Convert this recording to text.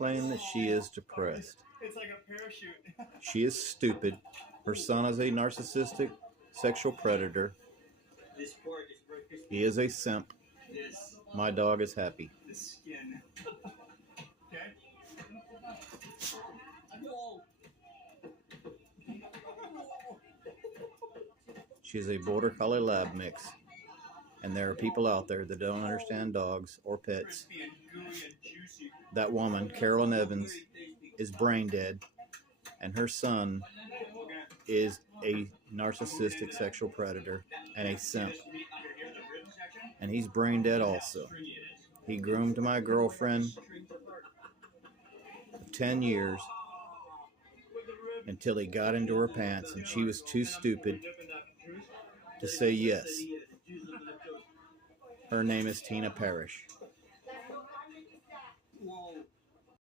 claim that she is depressed. It's like a parachute. She is stupid. Her son is a narcissistic sexual predator. He is a simp. My dog is happy. The skin. Okay. She is a border collie lab mix. And there are people out there that don't understand dogs or pets. Crispy and gooey and juicy. That woman, Carolyn Evans, is brain dead, and her son is a narcissistic sexual predator and a simp. And he's brain dead also. He groomed my girlfriend for 10 years until he got into her pants and she was too stupid to say yes. Her name is Tina Parrish.